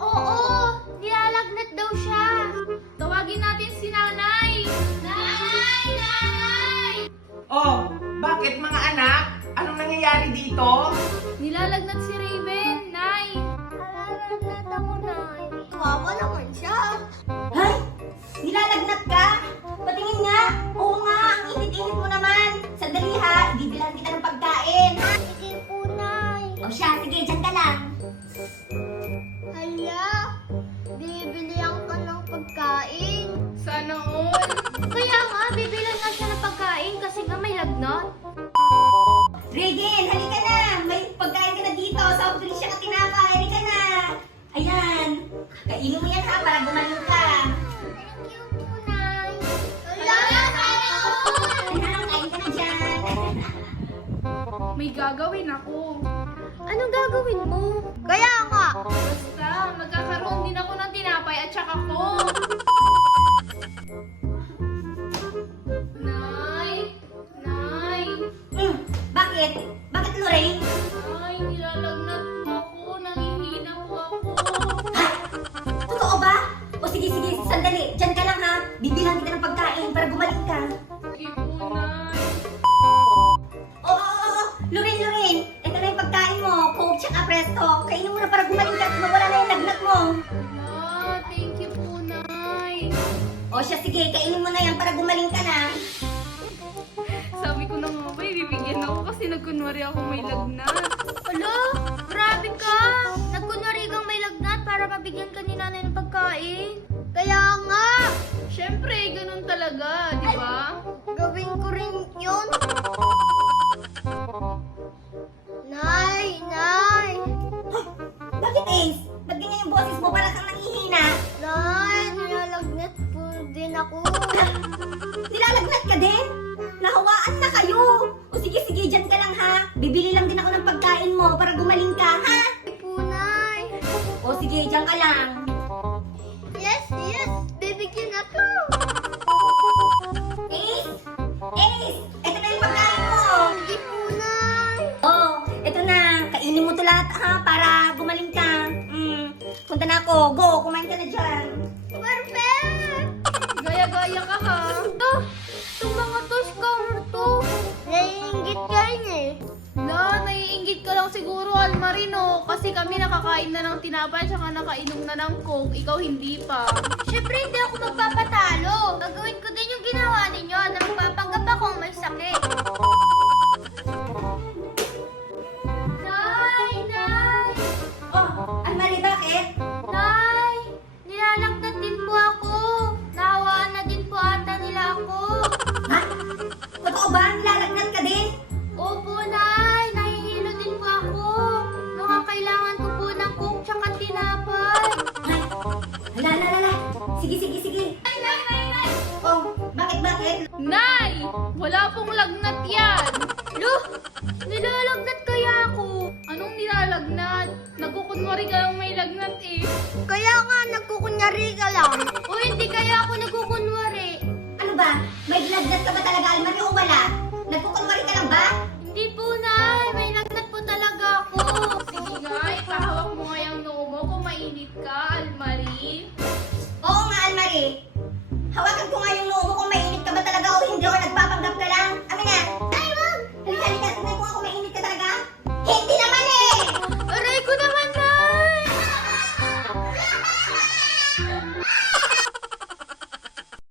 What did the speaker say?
Oo, nilalagnat daw siya. Tawagin natin si nanay. Nanay! Nanay! Oh, bakit mga anak? Anong nangyayari dito? Nilalagnat si Raven, Nay. Nilalagnat ako, Nay. Kawawa naman siya. Hay! Nilalagnat ka? Patingin nga! Oo nga, ang init-init mo naman! Sandali ha, ibibilan kita ng pagkain! Sige po, Nay. O siya, sige, dyan ka lang! Hala, bibilihan ka ng pagkain. Sana all. Kaya nga, bibilan nga siya ng pagkain kasi nga may lagnat. Raven, halika na! May pagkain ka na dito! Sa auto siya ka tinapay! Halika na! Ayan! Kainin mo yan ha, para gumaling ka! Thank you po, Nay. Hala, sana all! Ayan, kain ka na dyan! May gagawin ako. Anong gagawin mo? Kaya nga. Basta, magkakaroon din ako ng tinapay at saka ko. Nay! Nay! Bakit? Bakit, Lorraine? Nay, nilalagnat po ako. Nangihina po ako. Ha? Totoo ba? O sige, sige, sandali. Dyan ka lang ha. Bibilang kita ng pagkain para gumaling ka. Sige po, Nay. Oo. Lorraine, Lorraine. Ito na yung pagkain mo. Coke tsaka presto. Kainin mo na para gumaling ka at mawala na yung lagnat mo. Thank you po, Nay. O siya, sige. Kainin mo na yan para gumaling ka na. Sabi ko na nga ba, bibigyan ako kasi nagkunwari ako may lagnat. Hala, grabe ka. Nagkunwari kang may lagnat para mabigyan ka ni nanay ng pagkain. Kaya nga. Siyempre, ganun talaga, di ba? Gawin ko rin yun. Nay, Nay. Bakit, Ace? Ba't ganyan yung boses mo? Para kang nangihina. Nay, nilalagnat po din ako. Nilalagnat ka din? Nahawaan na kayo. O sige, sige. Dyan ka lang ha. Bibili lang din ako ng pagkain mo para gumaling ka, ha? Ay po, Nay. O sige, dyan ka lang. Yes, yes. Bibigyan ako. Ace! Ace! Ito na yung pagkain mo! Hindi po, Nay. Oh, ito na. Kainin mo to lahat ha, para gumaling ka. Punta na ako. Go, kumain ka na dyan. Perfect. Gaya-gaya ka ha. Itong mga to, scammer to. Naiingit ka rin eh. Naiinggit ka lang siguro, Almarino. Kasi kami nakakain na ng tinapay at saka nakainom na ng coke. Ikaw hindi pa. Siyempre, hindi ako magpapatalo. Gagawin ko din yung ginawa ninyo na magpapanggap akong may sakit. Nay! Nay! Oh, Anmari, bakit? Nay! Nilalagnat din po ako. Nahawaan na din po ata nila ako. Ha? Totoo ba? Nilalagnat ka din? Opo, Nay! Nahihilo din po ako. Nakakailangan ko po ng coke tsaka tinapay. Ay, hala. Sige, sige, sige. Nay! Oh, bakit? Nay! Wala pong lagnat yan. Loh! Nilalagnat kaya ako. Anong nilalagnat? Nagkukunwari ka lang may lagnat eh. Kaya nga, nagkukunyari ka lang. O hindi kaya ako nagkukunwari. Ano ba? May lagnat ka ba talaga, Almari, o wala? Nagkukunwari ka lang ba? Hindi po, Nay. May lagnat po talaga ako. Sige nga, ipahawak mo nga yung noo mo kung mainit ka, Almarie. Oo nga, Almari. Hawakan ko nga